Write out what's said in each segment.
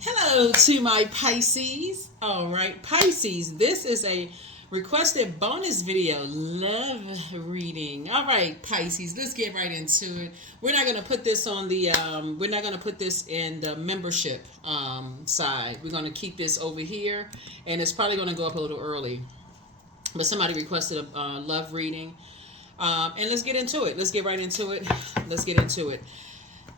Hello to my Pisces. All right, Pisces, this is a requested bonus video love reading. All right, Pisces, let's get right into it. We're not going to put this on the we're not going to put this in the membership side. We're going to keep this over here, and it's probably going to go up a little early. But somebody requested a love reading. And let's get into it. Let's get right into it. Let's get into it.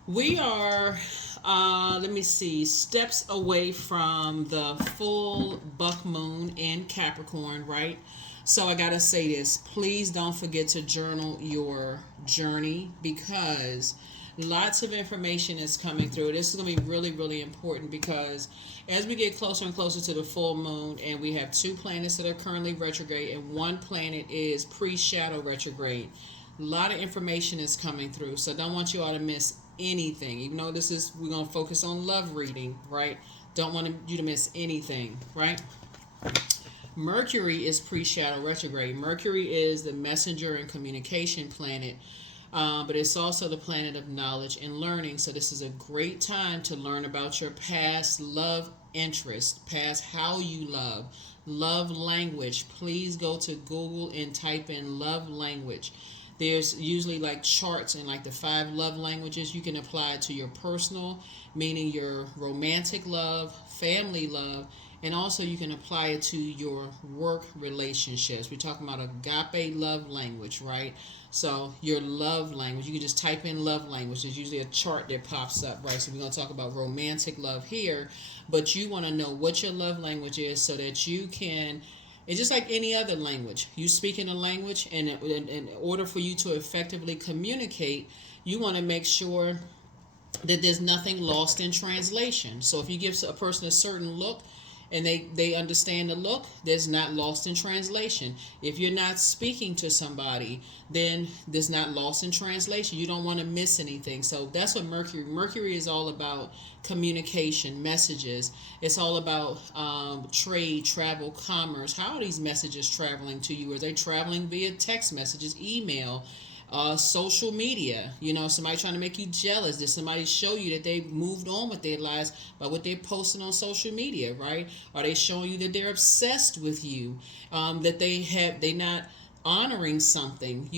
We are, let me see, steps away from the full buck moon in Capricorn, right? So I got to say this. Please don't forget to journal your journey because lots of information is coming through. This is going to be really, really important because as we get closer and closer to the full moon, and we have two planets that are currently retrograde, and one planet is pre-shadow retrograde. A lot of information is coming through, so don't want you all to miss anything. Even though we're going to focus on love reading, right? Don't want you to miss anything, right? Mercury is pre-shadow retrograde. Mercury is the messenger and communication planet, but it's also the planet of knowledge and learning. So this is a great time to learn about your past love interest, past how you love language. Please go to Google and type in love language. There's usually like charts and like the 5 love languages you can apply to your personal, meaning your romantic love, family love, and also you can apply it to your work relationships. We're talking about agape love language, right? So your love language, you can just type in love language. There's usually a chart that pops up, right? So we're going to talk about romantic love here, but you want to know what your love language is so that you can. It's just like any other language. You speak in a language, and in order for you to effectively communicate, you want to make sure that there's nothing lost in translation. So if you give a person a certain look and they understand the look, there's not lost in translation. If you're not speaking to somebody, then there's not lost in translation. You don't want to miss anything. So that's what Mercury is all about: communication, messages. It's all about trade, travel, commerce. How are these messages traveling to you? Are they traveling via text messages, email, social media? Somebody trying to make you jealous? Did somebody show you that they moved on with their lives by what they're posting on social media, right? Are they showing you that they're obsessed with you, that they're not honoring something,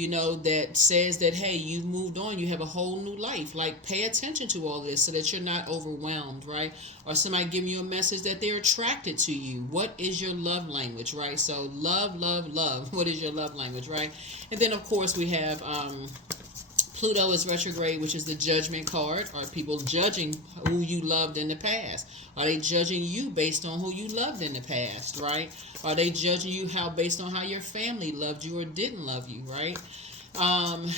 that says that, hey, you've moved on, you have a whole new life? Like, pay attention to all this so that you're not overwhelmed, right? Or somebody giving you a message that they're attracted to you. What is your love language, right? So love, love, love. What is your love language, right? And then, of course, we have Pluto is retrograde, which is the judgment card. Are people judging who you loved in the past? Are they judging you based on who you loved in the past, right? Are they judging you based on how your family loved you or didn't love you, right? And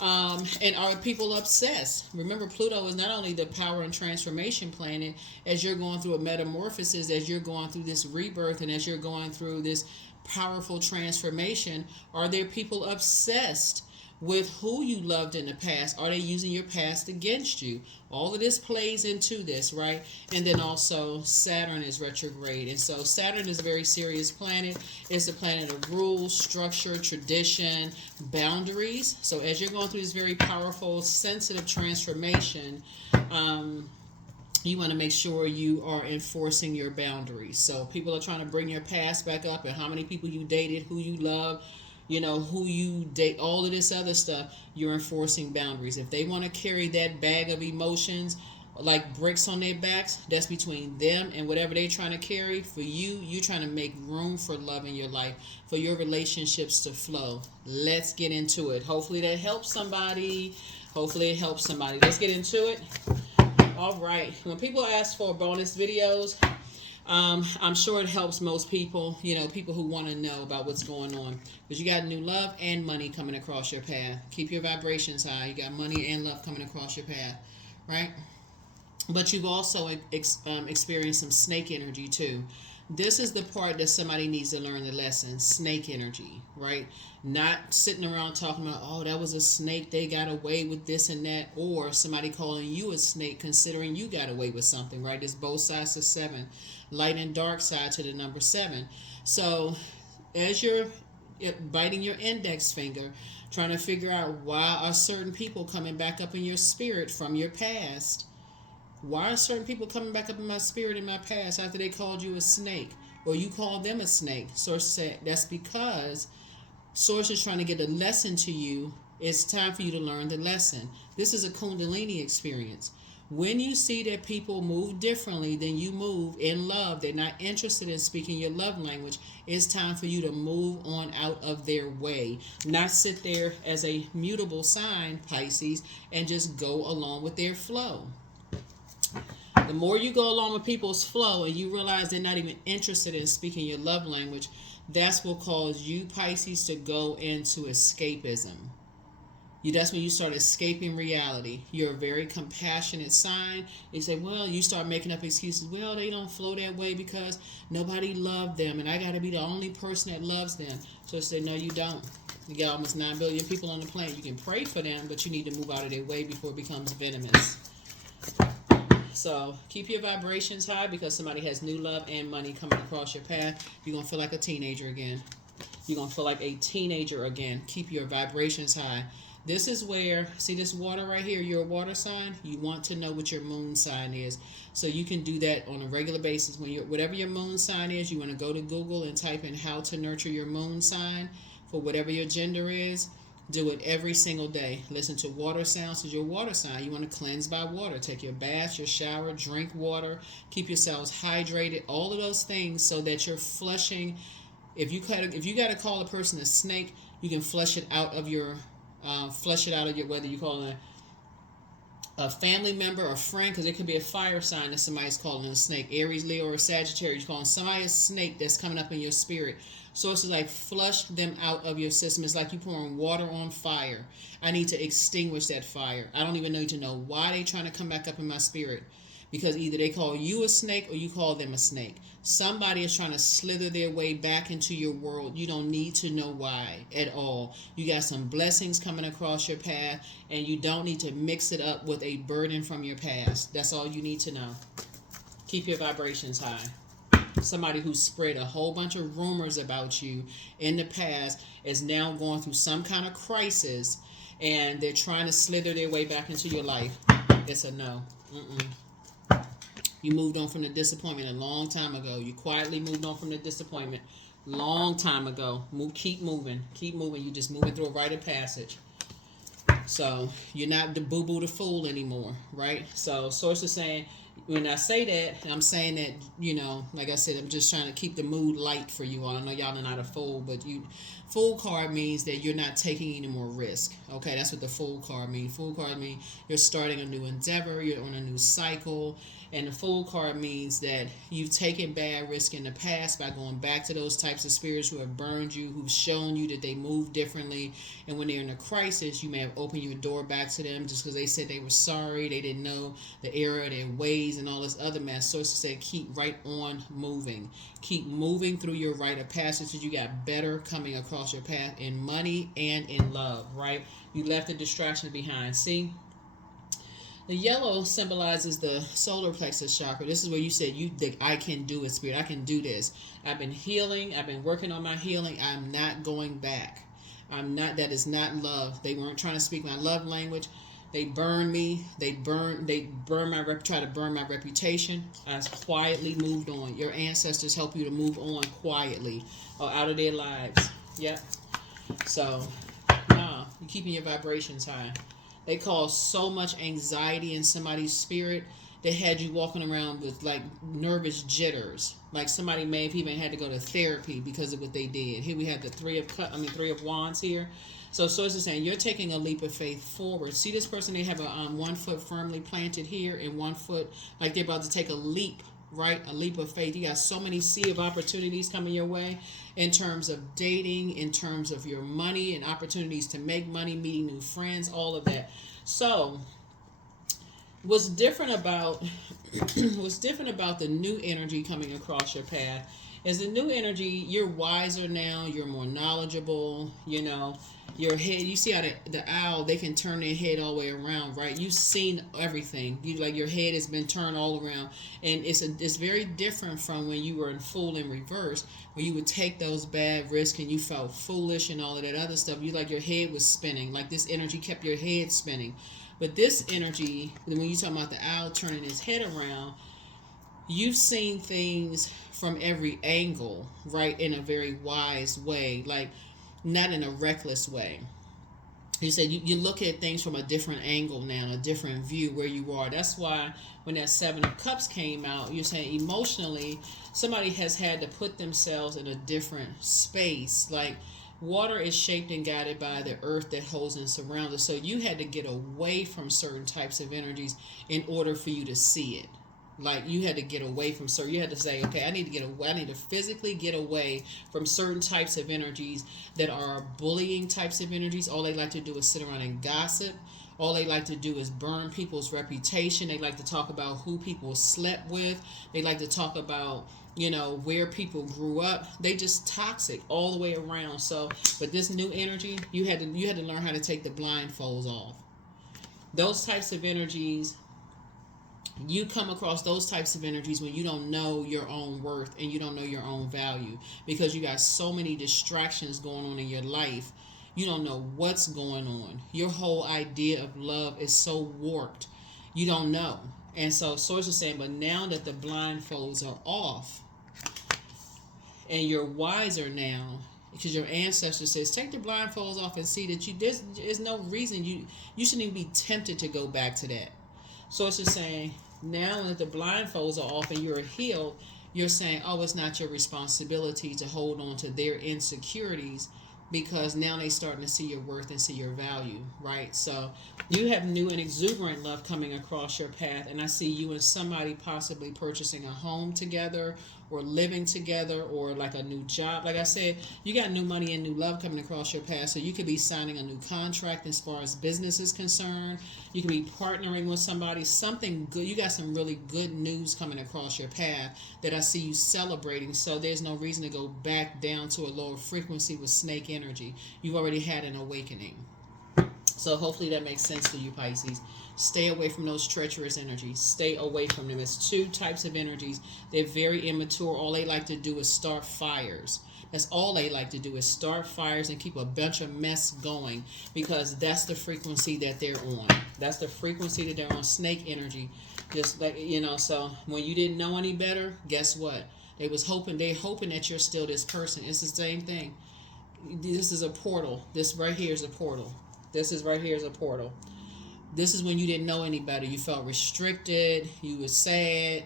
are people obsessed? Remember, Pluto is not only the power and transformation planet. As you're going through a metamorphosis, as you're going through this rebirth, and as you're going through this powerful transformation, are there people obsessed with who you loved in the past? Are they using your past against you? All of this plays into this, right? And then also Saturn is retrograde. And so Saturn is a very serious planet. It's the planet of rules, structure, tradition, boundaries. So as you're going through this very powerful, sensitive transformation, you want to make sure you are enforcing your boundaries. So people are trying to bring your past back up, and how many people you dated, who you love, who you date, all of this other stuff. You're enforcing boundaries. If they want to carry that bag of emotions like bricks on their backs, that's between them and whatever they're trying to carry. For you're trying to make room for love in your life, for your relationships to flow. Let's get into it. Hopefully that helps somebody. Hopefully it helps somebody. Let's get into it. All right. When people ask for bonus videos, I'm sure it helps most people, people who want to know about what's going on. Because you got new love and money coming across your path. Keep your vibrations high. You got money and love coming across your path, right? But you've also experienced some snake energy too. This is the part that somebody needs to learn the lesson: snake energy, right? Not sitting around talking about, oh, that was a snake, they got away with this and that, or somebody calling you a snake considering you got away with something, right? It's both sides of 7, light and dark side to the number 7. So as you're biting your index finger, trying to figure out why are certain people coming back up in your spirit from your past, Why are certain people coming back up in my spirit in my past after they called you a snake? Or you called them a snake? Source said that's because Source is trying to get a lesson to you. It's time for you to learn the lesson. This is a Kundalini experience. When you see that people move differently than you move in love, they're not interested in speaking your love language, it's time for you to move on out of their way. Not sit there as a mutable sign, Pisces, and just go along with their flow. The more you go along with people's flow and you realize they're not even interested in speaking your love language, that's what cause you, Pisces, to go into escapism. That's when you start escaping reality. You're a very compassionate sign. They say, well, you start making up excuses. Well, they don't flow that way because nobody loved them, and I got to be the only person that loves them. So I say, no, you don't. You got almost 9 billion people on the planet. You can pray for them, but you need to move out of their way before it becomes venomous. So keep your vibrations high, because somebody has new love and money coming across your path. You're going to feel like a teenager again. You're going to feel like a teenager again. Keep your vibrations high. This is where, see this water right here, you're a water sign. You want to know what your moon sign is. So you can do that on a regular basis. Whatever your moon sign is, you want to go to Google and type in how to nurture your moon sign for whatever your gender is. Do it every single day. Listen to water sounds. Because your water sign, you want to cleanse by water. Take your bath, your shower, drink water, keep yourselves hydrated, all of those things so that you're flushing. If you got to call a person a snake, you can flush it out of your whether you call it a family member or friend, because it could be a fire sign that somebody's calling a snake. Aries, Leo, or Sagittarius, you're calling somebody a snake that's coming up in your spirit. So it's like flush them out of your system. It's like you pouring water on fire. I need to extinguish that fire. I don't even need to know why they're trying to come back up in my spirit, because either they call you a snake or you call them a snake. Somebody is trying to slither their way back into your world. You don't need to know why at all. You got some blessings coming across your path, and you don't need to mix it up with a burden from your past. That's all you need to know. Keep your vibrations high. Somebody who spread a whole bunch of rumors about you in the past is now going through some kind of crisis, and they're trying to slither their way back into your life. It's a no. You moved on from the disappointment a long time ago. You quietly moved on from the disappointment long time ago. Keep moving. Keep moving. You're just moving through a rite of passage. So you're not the boo-boo the fool anymore, right? So Source is saying, when I say that, I'm saying that, like I said, I'm just trying to keep the mood light for you all. I know y'all are not a fool, but Fool card means that you're not taking any more risk. Okay, that's what the Fool card means. Fool card means you're starting a new endeavor, you're on a new cycle. And the Fool card means that you've taken bad risk in the past by going back to those types of spirits who have burned you, who've shown you that they move differently. And when they're in a crisis, you may have opened your door back to them just because they said they were sorry, they didn't know the error of their ways and all this other mess. So it's to say, keep right on moving. Keep moving through your rite of passage, because you got better coming across your path in money and in love, right? You left the distraction behind. See? The yellow symbolizes the solar plexus chakra. This is where you said, I can do it, Spirit. I can do this. I've been healing. I've been working on my healing. I'm not going back. That is not love. They weren't trying to speak my love language. They burned me. Try to burn my reputation. I quietly moved on. Your ancestors help you to move on quietly or out of their lives. Yep. So, you're keeping your vibrations high. They cause so much anxiety in somebody's spirit. They had you walking around with like nervous jitters. Like somebody may have even had to go to therapy because of what they did. Here we have the three of wands here. So Source is saying you're taking a leap of faith forward. See this person, they have a 1 foot firmly planted here and 1 foot like they're about to take a leap, right? A leap of faith. You got so many sea of opportunities coming your way in terms of dating, in terms of your money and opportunities to make money, meeting new friends, all of that. So what's different about the new energy coming across your path is the new energy, you're wiser now, you're more knowledgeable, your head, you see how the owl, they can turn their head all the way around, right? You've seen everything. Your head has been turned all around, and it's very different from when you were in Fool in reverse, where you would take those bad risks and you felt foolish and all of that other stuff. Your head was spinning, like this energy kept your head spinning. But this energy, when you talk about the owl turning his head around, you've seen things from every angle, right? In a very wise way, like not in a reckless way. You said you look at things from a different angle now, a different view where you are. That's why when that Seven of Cups came out, you're saying emotionally somebody has had to put themselves in a different space. Like water is shaped and guided by the earth that holds and surrounds us. So you had to get away from certain types of energies in order for you to see it. Like you had to get away from certain, you had to say, okay, I need to get away, I need to physically get away from certain types of energies that are bullying types of energies. All they like to do is sit around and gossip. All they like to do is burn people's reputation. They like to talk about who people slept with. They like to talk about, where people grew up. They just toxic all the way around. So but this new energy, you had to learn how to take the blindfolds off. Those types of energies, you come across those types of energies when you don't know your own worth and you don't know your own value, because you got so many distractions going on in your life. You don't know what's going on. Your whole idea of love is so warped. You don't know. And so Source is saying, but now that the blindfolds are off and you're wiser now, because your ancestor says, take the blindfolds off and see that there's no reason you shouldn't even be tempted to go back to that. So it's just saying, now that the blindfolds are off and you're healed, you're saying, oh, it's not your responsibility to hold on to their insecurities, because now they're starting to see your worth and see your value, right? So you have new and exuberant love coming across your path, and I see you and somebody possibly purchasing a home together or living together, or like a new job. Like I said, you got new money and new love coming across your path, so you could be signing a new contract as far as business is concerned. You could be partnering with somebody, something good. You got some really good news coming across your path that I see you celebrating, so there's no reason to go back down to a lower frequency with snake energy. You've already had an awakening. So hopefully that makes sense to you, Pisces. Stay away from those treacherous energies. Stay away from them. It's two types of energies. They're very immature. All they like to do is start fires. That's all they like to do, is start fires and keep a bunch of mess going, because that's the frequency that they're on. That's the frequency that they're on, snake energy. Just like, so when you didn't know any better, guess what? They're hoping that you're still this person. It's the same thing. This is a portal. This right here is a portal. This is right here is a portal. This is when you didn't know any better. You felt restricted. You were sad.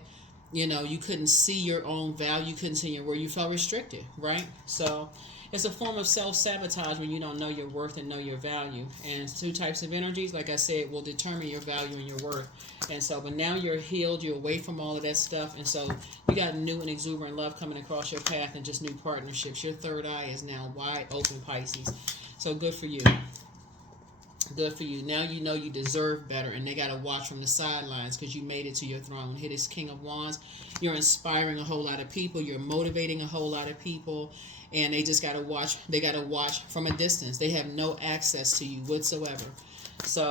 You couldn't see your own value. You couldn't see your worth. You felt restricted, right? So it's a form of self-sabotage when you don't know your worth and know your value. And two types of energies, like I said, will determine your value and your worth. And so, but now you're healed. You're away from all of that stuff. And so you got new and exuberant love coming across your path and just new partnerships. Your third eye is now wide open, Pisces. So good for you. Good for you. Now you know you deserve better, and they got to watch from the sidelines because you made it to your throne. Here is King of Wands. You're inspiring a whole lot of people. You're motivating a whole lot of people, and they just got to watch. They got to watch from a distance. They have no access to you whatsoever. So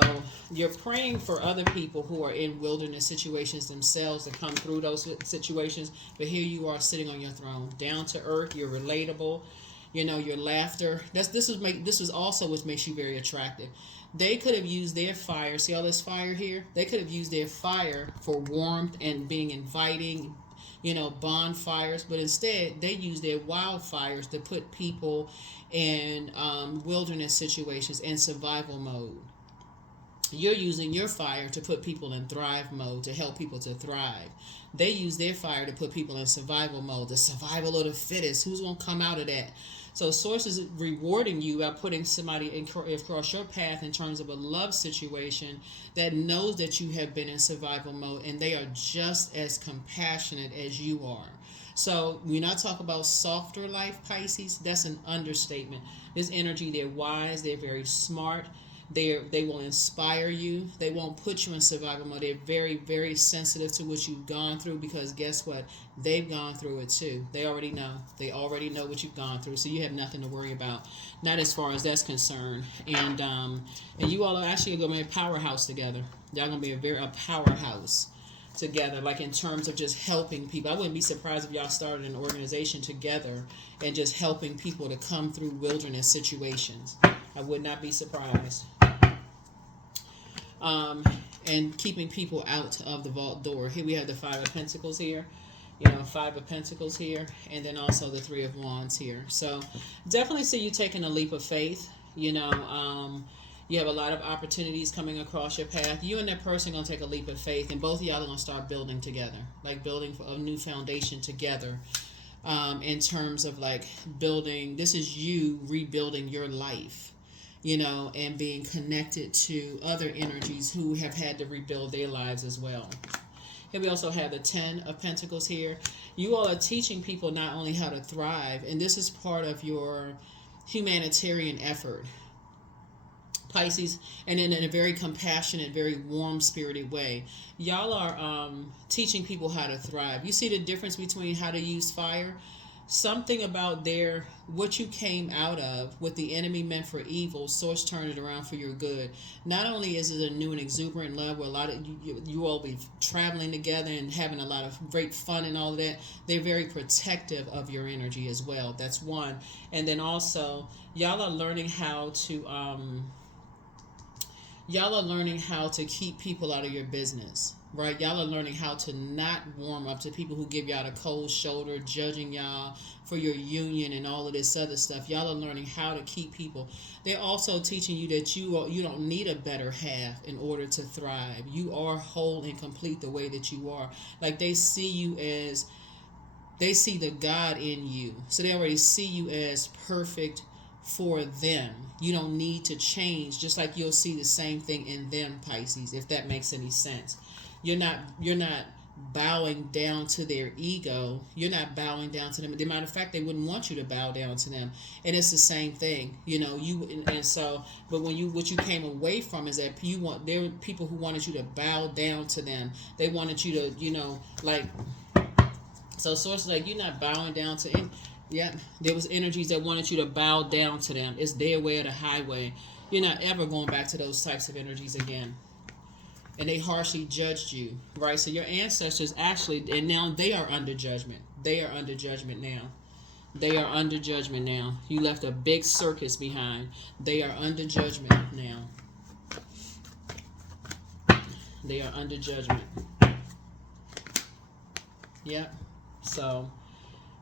you're praying for other people who are in wilderness situations themselves to come through those situations. But here you are sitting on your throne, down to earth. You're relatable. Your laughter. This was also what makes you very attractive. They could have used their fire. See all this fire here? They could have used their fire for warmth and being inviting, bonfires. But instead, they used their wildfires to put people in wilderness situations in survival mode. You're using your fire to put people in thrive mode, to help people to thrive. They use their fire to put people in survival mode, the survival of the fittest. Who's going to come out of that? So Source is rewarding you by putting somebody across your path in terms of a love situation that knows that you have been in survival mode, and they are just as compassionate as you are. So when I talk about softer life, Pisces, that's an understatement. This energy, they're wise, they're very smart. They will inspire you. They won't put you in survival mode. They're very, very sensitive to what you've gone through, because guess what? They've gone through it too. They already know. They already know what you've gone through. So you have nothing to worry about. Not as far as that's concerned. And you all are actually going to be a powerhouse together. Y'all going to be a powerhouse together, like in terms of just helping people. I wouldn't be surprised if y'all started an organization together and just helping people to come through wilderness situations. I would not be surprised. um, and keeping people out of the vault door. Here we have the Five of Pentacles here. Five of Pentacles here, and then also the Three of Wands here. So definitely see you taking a leap of faith. You have a lot of opportunities coming across your path. You and that person are going to take a leap of faith, and both of y'all are going to start building together, like building a new foundation together, in terms of like building. This is you rebuilding your life, and being connected to other energies who have had to rebuild their lives as well. Here we also have the Ten of Pentacles here. You all are teaching people not only how to thrive, and this is part of your humanitarian effort, Pisces, and in a very compassionate, very warm-spirited way. Y'all are teaching people how to thrive. You see the difference between how to use fire? Something about what you came out of, what the enemy meant for evil, Source turned it around for your good. Not only is it a new and exuberant love where a lot of you all be traveling together and having a lot of great fun and all of that, they're very protective of your energy as well. That's one. And then also, y'all are learning how to keep people out of your business. Right? Y'all are learning how to not warm up to people who give y'all the cold shoulder, judging y'all for your union and all of this other stuff. Y'all are learning how to keep people. They're also teaching you that you don't need a better half in order to thrive. You are whole and complete the way that you are. Like they see the God in you. So they already see you as perfect for them. You don't need to change, just like you'll see the same thing in them, Pisces, if that makes any sense. You're not bowing down to their ego. You're not bowing down to them. As a matter of fact, they wouldn't want you to bow down to them. And it's the same thing, but what you came away from is that there were people who wanted you to bow down to them. They wanted you to, so Source is like, you're not bowing down to there was energies that wanted you to bow down to them. It's their way or the highway. You're not ever going back to those types of energies again. And they harshly judged you, right? So your ancestors and now they are under judgment. They are under judgment now. They are under judgment now. You left a big circus behind. They are under judgment now. They are under judgment. Yep. So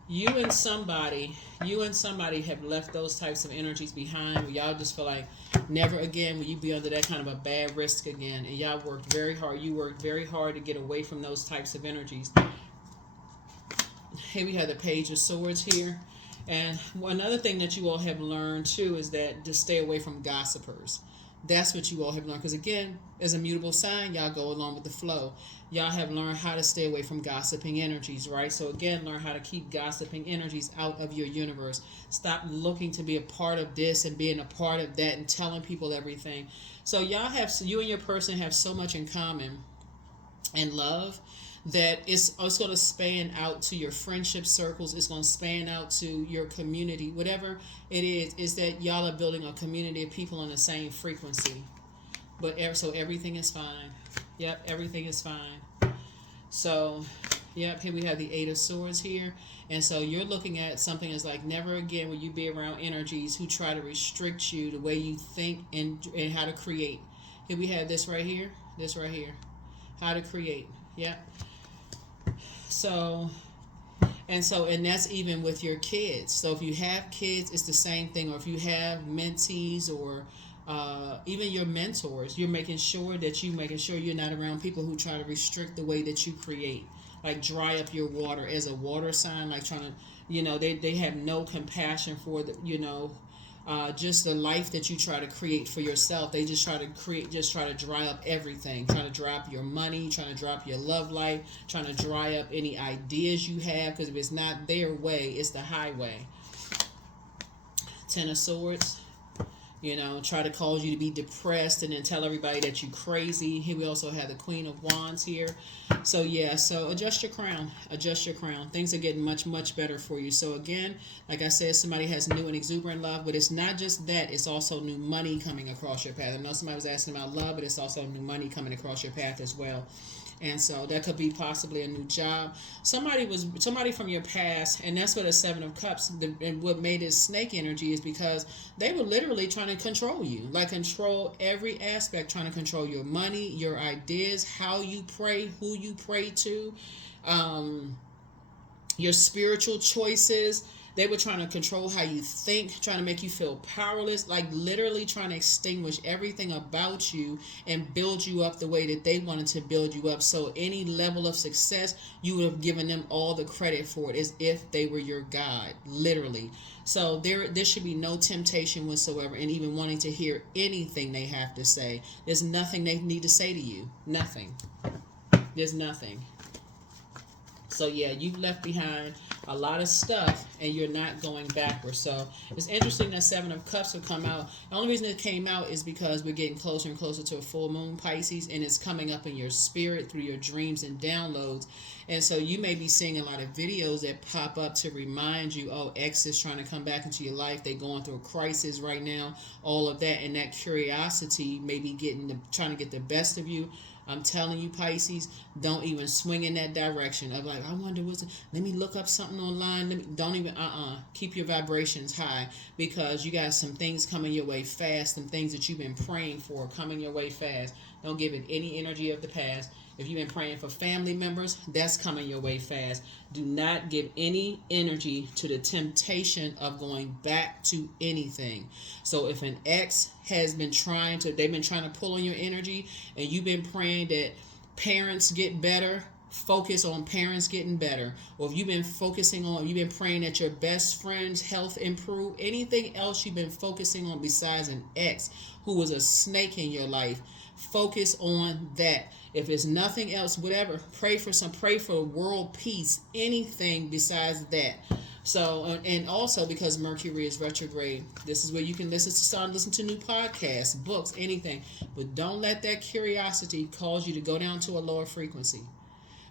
you and somebody have left those types of energies behind where y'all just feel like never again will you be under that kind of a bad risk again. And y'all worked very hard. You worked very hard to get away from those types of energies. Here we have the Page of Swords here. And another thing that you all have learned too is that to stay away from gossipers. That's what you all have learned. Because again, as a mutable sign, y'all go along with the flow. Y'all have learned how to stay away from gossiping energies, right? So again, learn how to keep gossiping energies out of your universe. Stop looking to be a part of this and being a part of that and telling people everything. So you and your person have so much in common and love that it's going to span out to your friendship circles. It's going to span out to your community. Whatever it is that y'all are building a community of people on the same frequency. So everything is fine. Yep, everything is fine. So, yep, here we have the Eight of Swords here. And so you're looking at something as like never again will you be around energies who try to restrict you the way you think and how to create. Here we have this right here. This right here. How to create. Yep. And that's even with your kids. So if you have kids, it's the same thing. Or if you have mentees or even your mentors, you're making sure you're not around people who try to restrict the way that you create, like dry up your water as a water sign, like trying to, they have no compassion for just the life that you try to create for yourself. They just try to dry up everything, trying to dry up your money, trying to dry up your love life, trying to dry up any ideas you have, because if it's not their way, it's the highway. Ten of Swords. Try to cause you to be depressed and then tell everybody that you're crazy. Here we also have the Queen of Wands here. So adjust your crown. Adjust your crown. Things are getting much, much better for you. So again, like I said, somebody has new and exuberant love, but it's not just that. It's also new money coming across your path. I know somebody was asking about love, but it's also new money coming across your path as well. And so that could be possibly a new job. Somebody from your past, and that's what the Seven of Cups. And what made it snake energy is because they were literally trying to control you, like control every aspect, trying to control your money, your ideas, how you pray, who you pray to, your spiritual choices. They were trying to control how you think, trying to make you feel powerless, like literally trying to extinguish everything about you and build you up the way that they wanted to build you up. So any level of success, you would have given them all the credit for it, as if they were your God, literally. So there should be no temptation whatsoever in even wanting to hear anything they have to say. There's nothing they need to say to you. Nothing. There's nothing. So yeah, you've left behind a lot of stuff and you're not going backwards. So it's interesting that Seven of Cups have come out. The only reason it came out is because we're getting closer and closer to a full moon, Pisces, and it's coming up in your spirit through your dreams and downloads. And so you may be seeing a lot of videos that pop up to remind you, oh, X is trying to come back into your life. They're going through a crisis right now, all of that. And that curiosity may be trying to get the best of you. I'm telling you, Pisces, don't even swing in that direction of like, I wonder let me look up something online. Don't even, keep your vibrations high, because you got some things coming your way fast, some things that you've been praying for coming your way fast. Don't give it any energy of the past. If you've been praying for family members, that's coming your way fast. Do not give any energy to the temptation of going back to anything. So if an ex they've been trying to pull on your energy, and you've been praying that parents get better, focus on parents getting better. Or if you've been praying that your best friend's health improve, anything else you've been focusing on besides an ex who was a snake in your life, focus on that. If it's nothing else, whatever, pray for world peace, anything besides that. So, and also because Mercury is retrograde, this is where you can listen to new podcasts, books, anything. But don't let that curiosity cause you to go down to a lower frequency,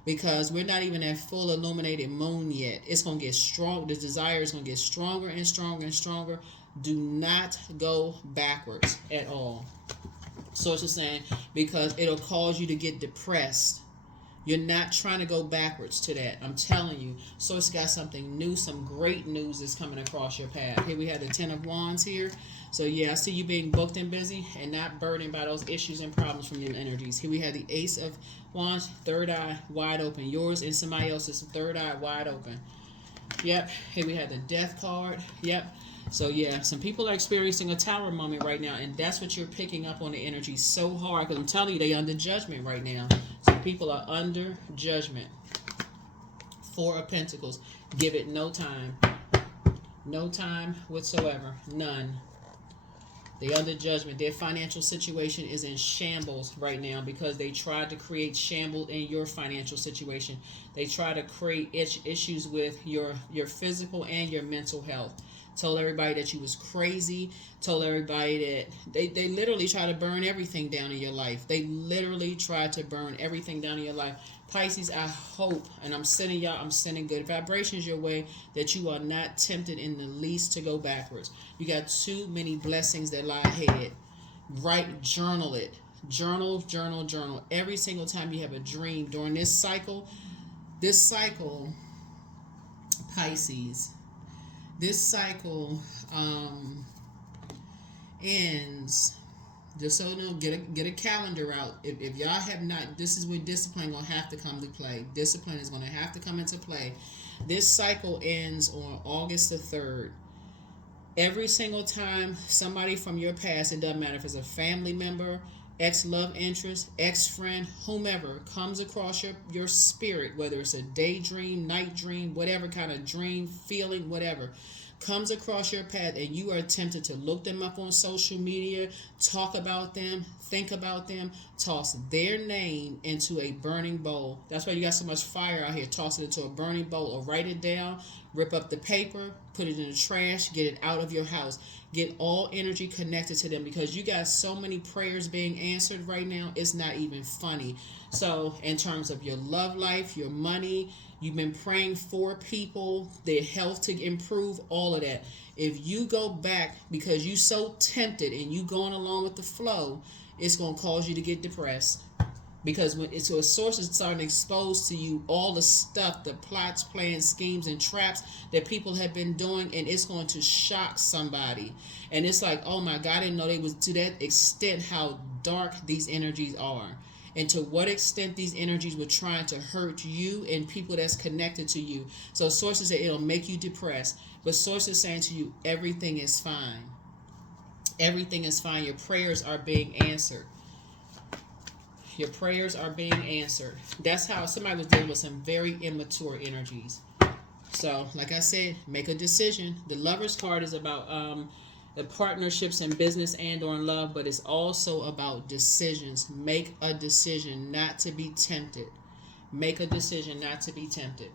because we're not even at full illuminated moon yet. It's going to get strong. The desire is going to get stronger and stronger and stronger. Do not go backwards at all. Source is saying, because it'll cause you to get depressed. You're not trying to go backwards to that. I'm telling you. Source got something new. Some great news is coming across your path. Here we have the Ten of Wands here. So yeah, I see you being booked and busy and not burdened by those issues and problems from your energies. Here we have the Ace of Wands, third eye wide open. Yours and somebody else's third eye wide open. Yep. Here we have the Death card. Yep. So yeah, some people are experiencing a tower moment right now, and that's what you're picking up on the energy so hard, because I'm telling you, they're under judgment right now. Some people are under judgment. Four of Pentacles. Give it no time. No time whatsoever. None. They're under judgment. Their financial situation is in shambles right now because they tried to create shambles in your financial situation. They try to create issues with your physical and your mental health. Told everybody that you was crazy. Told everybody that they literally try to burn everything down in your life. They literally try to burn everything down in your life. Pisces, I hope, and I'm sending good vibrations your way, that you are not tempted in the least to go backwards. You got too many blessings that lie ahead. Journal it. Journal. Every single time you have a dream during this cycle, Pisces, this cycle ends. Just so you know, get a calendar out. If y'all have not, this is where discipline gonna have to come to play. Discipline is gonna have to come into play. This cycle ends on August the 3rd. Every single time somebody from your past, it doesn't matter if it's a family member, ex-love interest, ex-friend, whomever, comes across your spirit, whether it's a daydream, night dream, whatever kind of dream, feeling, whatever, comes across your path, and you are tempted to look them up on social media, talk about them, think about them, toss their name into a burning bowl. That's why you got so much fire out here. Toss it into a burning bowl, or write it down, rip up the paper, put it in the trash, get it out of your house. Get all energy connected to them, because you got so many prayers being answered right now, it's not even funny. So in terms of your love life, your money, you've been praying for people, their health to improve, all of that. If you go back because you so tempted and you going along with the flow, it's going to cause you to get depressed. Because when it's so a source is starting to expose to you all the stuff, the plots, plans, schemes, and traps that people have been doing, and it's going to shock somebody. And it's like, oh my God, I didn't know they was to that extent how dark these energies are. And to what extent these energies were trying to hurt you and people that's connected to you. So sources say it'll make you depressed. But sources saying to you, everything is fine. Everything is fine. Your prayers are being answered. Your prayers are being answered. That's how somebody was dealing with some very immature energies. So, like I said, make a decision. The Lover's card is about the partnerships in business and or in love, but it's also about decisions. Make a decision not to be tempted. Make a decision not to be tempted.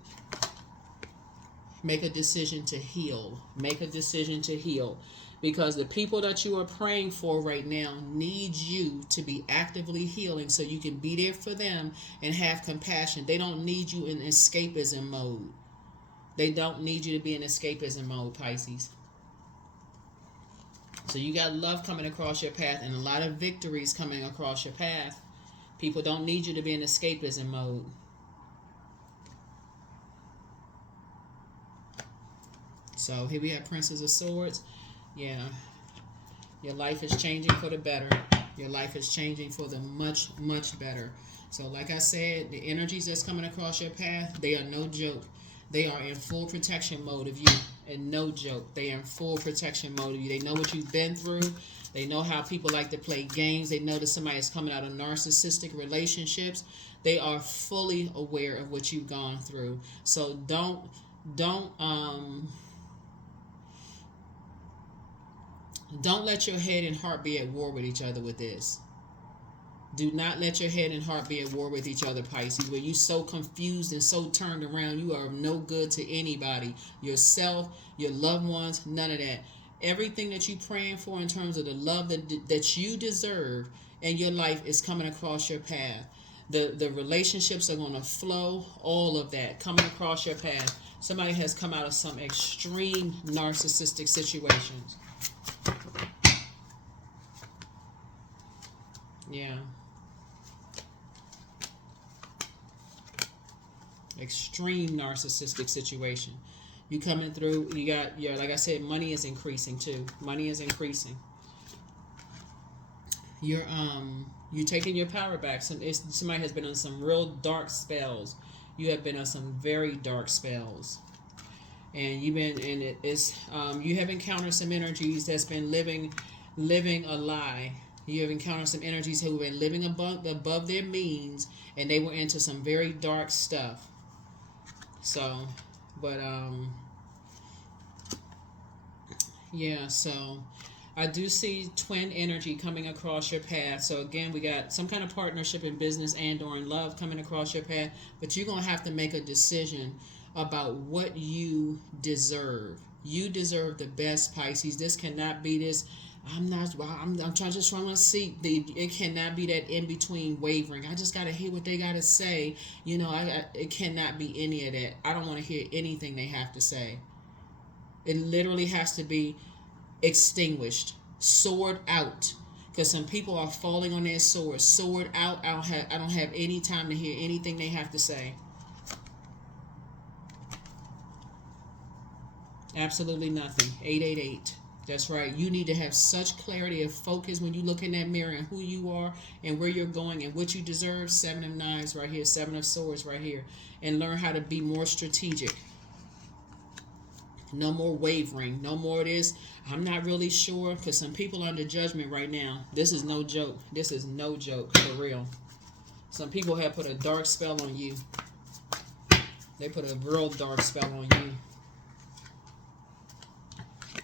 Make a decision to heal. Make a decision to heal. Because the people that you are praying for right now need you to be actively healing so you can be there for them and have compassion. They don't need you in escapism mode. They don't need you to be in escapism mode, Pisces. So you got love coming across your path and a lot of victories coming across your path. People don't need you to be in escapism mode. So here we have Princess of Swords. Yeah, your life is changing for the better. Your life is changing for the much, much better. So like I said, the energies that's coming across your path, they are no joke. They are in full protection mode of you. And no joke, they are in full protection mode of you. They know what you've been through. They know how people like to play games. They know that somebody is coming out of narcissistic relationships. They are fully aware of what you've gone through. So don't let your head and heart be at war with each other with this. Do not let your head and heart be at war with each other, Pisces. Where you so confused and so turned around, you are no good to anybody. Yourself, your loved ones, none of that. Everything that you're praying for in terms of the love that you deserve in your life is coming across your path. The relationships are going to flow, all of that coming across your path. Somebody has come out of some extreme narcissistic situations. Yeah. Extreme narcissistic situation. You coming through, you got your, like I said, money is increasing too. Money is increasing. You're taking your power back. Somebody has been on some real dark spells. You have been on some very dark spells. And you've been and you have encountered some energies that's been living a lie. You have encountered some energies who have been living above their means, and they were into some very dark stuff. So, but yeah, so I do see twin energy coming across your path. So again, we got some kind of partnership in business and or in love coming across your path, but you're going to have to make a decision about what you deserve. You deserve the best, Pisces. This cannot be this I'm trying to see. It cannot be that in between wavering. I just gotta hear what they gotta say. It cannot be any of that. I don't want to hear anything they have to say. It literally has to be extinguished, sword out. Because some people are falling on their sword. Sword out. I don't have any time to hear anything they have to say. Absolutely nothing. 888. That's right. You need to have such clarity of focus when you look in that mirror and who you are and where you're going and what you deserve. 7 of Knives right here. 7 of Swords right here. And learn how to be more strategic. No more wavering. No more of this. I'm not really sure. Because some people are under judgment right now. This is no joke. This is no joke. For real. Some people have put a dark spell on you. They put a real dark spell on you.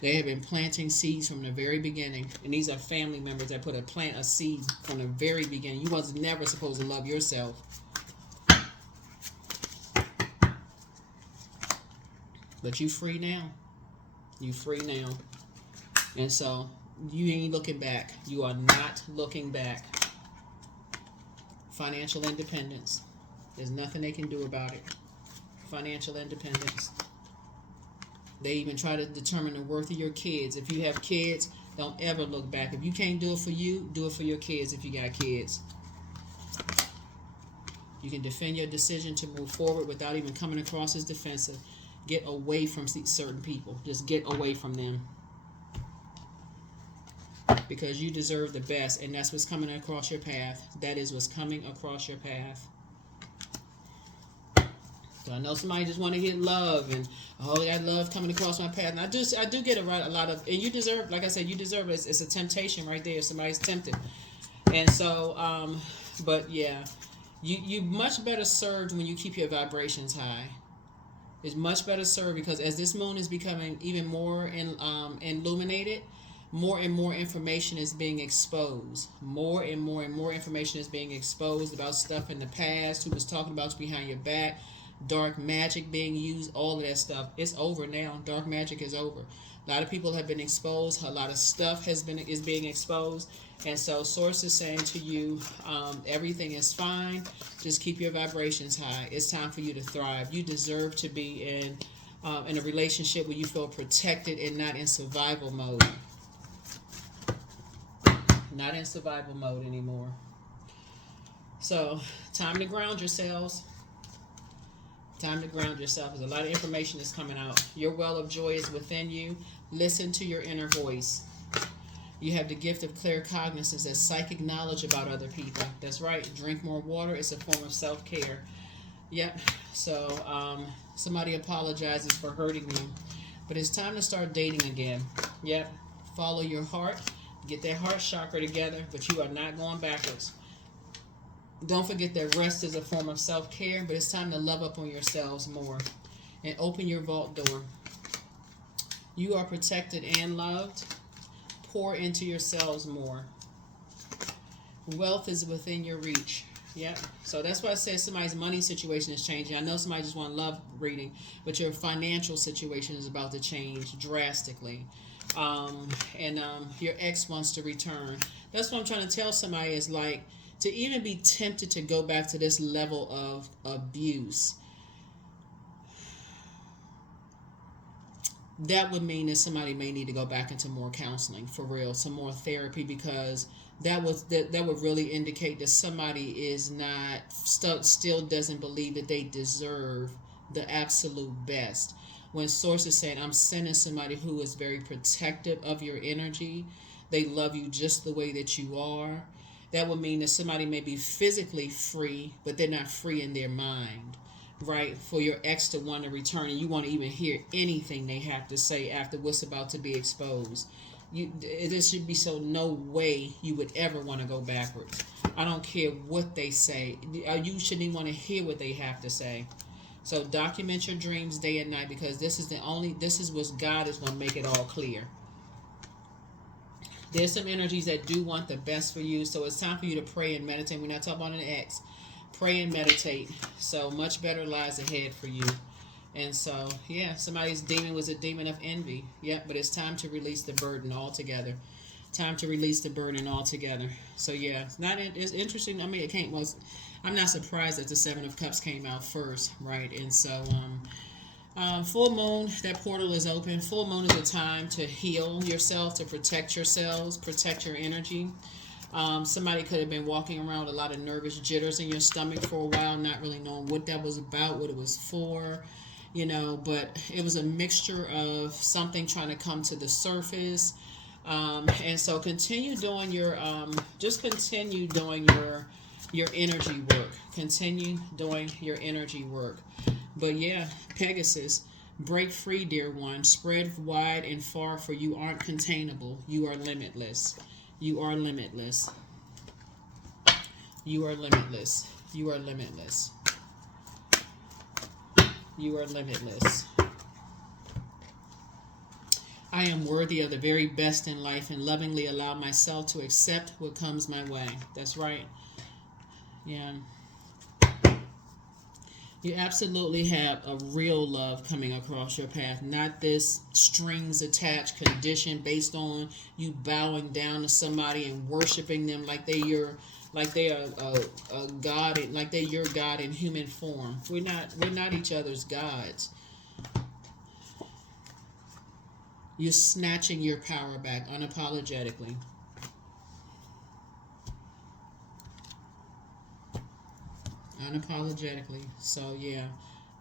They have been planting seeds from the very beginning. And these are family members that plant a seed from the very beginning. You was never supposed to love yourself. But you free now. You free now. And so you ain't looking back. You are not looking back. Financial independence. There's nothing they can do about it. Financial independence. They even try to determine the worth of your kids. If you have kids, don't ever look back. If you can't do it for you, do it for your kids if you got kids. You can defend your decision to move forward without even coming across as defensive. Get away from certain people. Just get away from them. Because you deserve the best, and that's what's coming across your path. That is what's coming across your path. So I know somebody just want to get love, and oh, that love coming across my path. And I do get a lot of, and you deserve, like I said, you deserve it. It's a temptation right there. Somebody's tempted, and so, but yeah, you much better served when you keep your vibrations high. It's much better served because as this moon is becoming even more illuminated, more and more information is being exposed. More and more information is being exposed about stuff in the past, who was talking about you behind your back, dark magic being used, all of that stuff. It's over now. Dark magic is over. A lot of people have been exposed. A lot of stuff is being exposed. And so Source is saying to you, everything is fine. Just keep your vibrations high. It's time for you to thrive. You deserve to be in a relationship where you feel protected and not in survival mode. Not in survival mode anymore. So, time to ground yourselves. Time to ground yourself. There's a lot of information that's coming out. Your well of joy is within you. Listen to your inner voice. You have the gift of claircognizance, that psychic knowledge about other people. That's right. Drink more water. It's a form of self-care. Yep. So, somebody apologizes for hurting you. But it's time to start dating again. Yep. Follow your heart. Get that heart chakra together, but you are not going backwards. Don't forget that rest is a form of self-care, but it's time to love up on yourselves more. And open your vault door. You are protected and loved. Pour into yourselves more. Wealth is within your reach. Yep. So that's why I said somebody's money situation is changing. I know somebody just want love reading, but your financial situation is about to change drastically. Your ex wants to return. That's what I'm trying to tell somebody, is like, to even be tempted to go back to this level of abuse, that would mean that somebody may need to go back into more counseling, for real, some more therapy, because that would really indicate that somebody is not still doesn't believe that they deserve the absolute best. When Source is saying, I'm sending somebody who is very protective of your energy, they love you just the way that you are, that would mean that somebody may be physically free, but they're not free in their mind, right? For your ex to want to return, and you want to even hear anything they have to say after what's about to be exposed. There should be no way you would ever want to go backwards. I don't care what they say. You shouldn't even want to hear what they have to say. So document your dreams day and night, because this is what God is going to make it all clear. There's some energies that do want the best for you, so it's time for you to pray and meditate. We're not talking about an ex. Pray and meditate. So much better lies ahead for you. And so, yeah, somebody's demon was a demon of envy. Yep, but it's time to release the burden altogether. Time to release the burden altogether. So, yeah, it's interesting. I mean, I'm not surprised that the Seven of Cups came out first, right? And so, full moon, that portal is open. Full moon is a time to heal yourself, to protect yourselves, protect your energy. Somebody could have been walking around with a lot of nervous jitters in your stomach for a while, not really knowing what that was about, what it was for, but it was a mixture of something trying to come to the surface. And so continue doing your energy work. Continue doing your energy work. But yeah, Pegasus, break free, dear one. Spread wide and far, for you aren't containable. You are limitless. You are limitless. You are limitless. You are limitless. You are limitless. I am worthy of the very best in life and lovingly allow myself to accept what comes my way. That's right. Yeah. You absolutely have a real love coming across your path, not this strings attached condition based on you bowing down to somebody and worshiping them like they are a god, like they're your God in human form. We're not each other's gods. You're snatching your power back unapologetically. unapologetically. So yeah,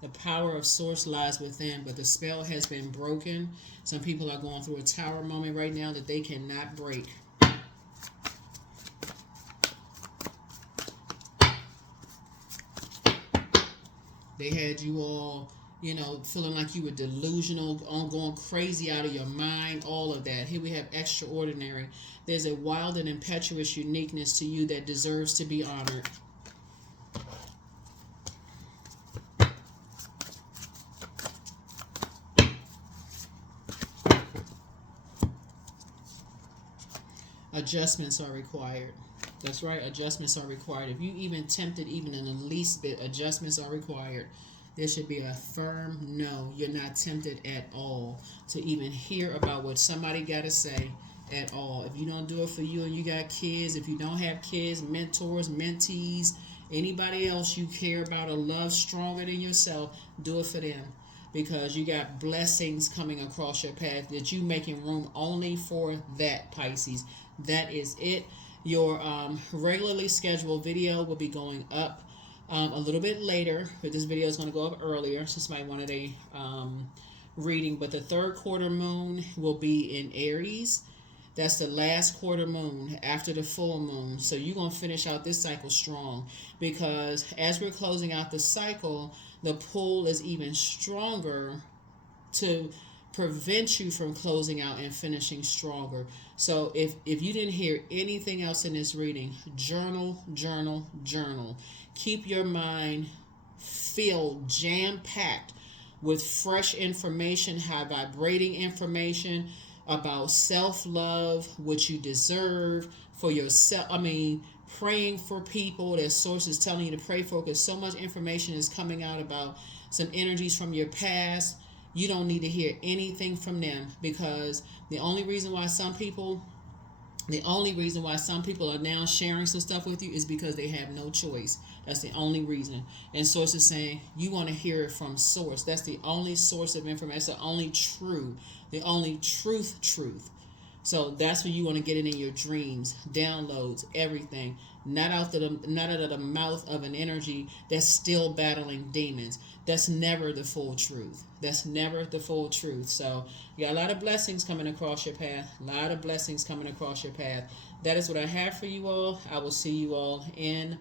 the power of source lies within, but the spell has been broken. Some people are going through a tower moment right now that they cannot break. They had you all, feeling like you were delusional, on going crazy out of your mind, all of that. Here we have extraordinary. There's a wild and impetuous uniqueness to you that deserves to be honored. Adjustments are required. That's right, adjustments are required. If you even tempted even in the least bit, adjustments are required. There should be a firm no. You're not tempted at all to even hear about what somebody got to say at all. If you don't do it for you and you got kids, if you don't have kids, mentors, mentees, anybody else you care about or love stronger than yourself, do it for them. Because you got blessings coming across your path that you making room only for that, Pisces. That is it. Your regularly scheduled video will be going up a little bit later, but this video is going to go up earlier since somebody wanted a reading. But the third quarter moon will be in Aries. That's the last quarter moon after the full moon. So you're going to finish out this cycle strong, because as we're closing out the cycle, the pull is even stronger to prevent you from closing out and finishing stronger. So if you didn't hear anything else in this reading, journal, journal, journal. Keep your mind filled, jam-packed with fresh information, high vibrating information about self-love, what you deserve for yourself. Praying for people that source is telling you to pray for, because so much information is coming out about some energies from your past. You don't need to hear anything from them, because the only reason why some people are now sharing some stuff with you is because they have no choice. That's the only reason. And source is saying you want to hear it from source. That's the only source of information. That's the only truth. So that's when you want to get it in your dreams, downloads, everything. Not out of the mouth of an energy that's still battling demons. That's never the full truth. That's never the full truth. So you got a lot of blessings coming across your path. That is what I have for you all. I will see you all in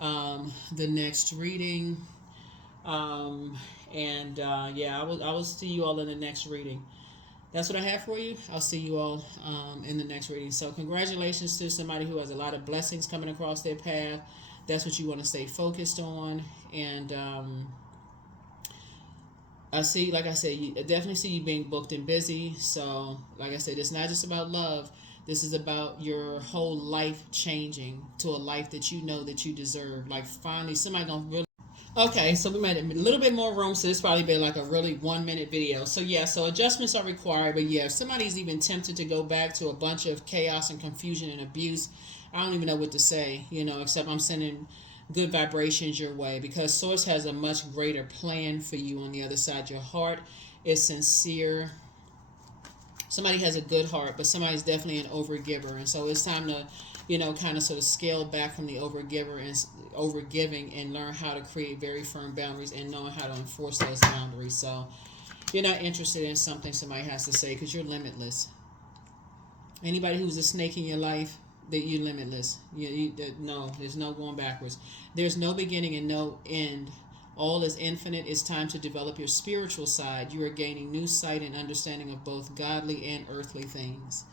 the next reading. I will see you all in the next reading. That's what I have for you. I'll see you all in the next reading. So congratulations to somebody who has a lot of blessings coming across their path. That's what you want to stay focused on. And I definitely see you being booked and busy. So like I said, it's not just about love. This is about your whole life changing to a life that you know that you deserve. Like finally somebody gonna really. Okay, so we made a little bit more room, so this probably been like a really 1 minute video. So yeah, so adjustments are required, but yeah, if somebody's even tempted to go back to a bunch of chaos and confusion and abuse, I don't even know what to say, except I'm sending good vibrations your way, because Source has a much greater plan for you on the other side. Your heart is sincere. Somebody has a good heart, but somebody's definitely an overgiver, and so it's time to kind of sort of scale back from the overgiver and overgiving and learn how to create very firm boundaries and knowing how to enforce those boundaries. So you're not interested in something somebody has to say because you're limitless. Anybody who's a snake in your life, that you're limitless. No, there's no going backwards. There's no beginning and no end. All is infinite. It's time to develop your spiritual side. You are gaining new sight and understanding of both godly and earthly things.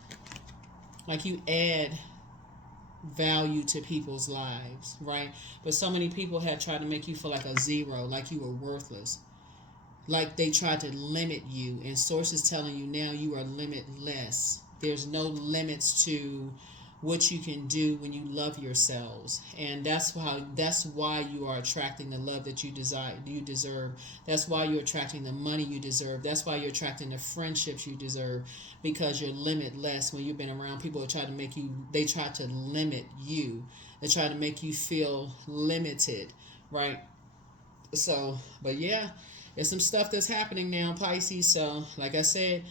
Like you add value to people's lives, right? But so many people have tried to make you feel like a zero, like you were worthless, like they tried to limit you. And Source is telling you now you are limitless. There's no limits to what you can do when you love yourselves, and that's why you are attracting the love that you deserve. That's why you're attracting the money you deserve. That's why you're attracting the friendships you deserve, because you're limitless. When you've been around people who try to they try to limit you. They try to make you feel limited, right? So, but yeah, there's some stuff that's happening now, Pisces. So like I said,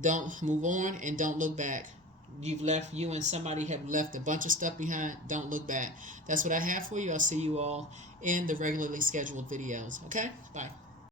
don't move on and don't look back. you and somebody have left a bunch of stuff behind, don't look back. That's what I have for you. I'll see you all in the regularly scheduled videos. Okay? Bye.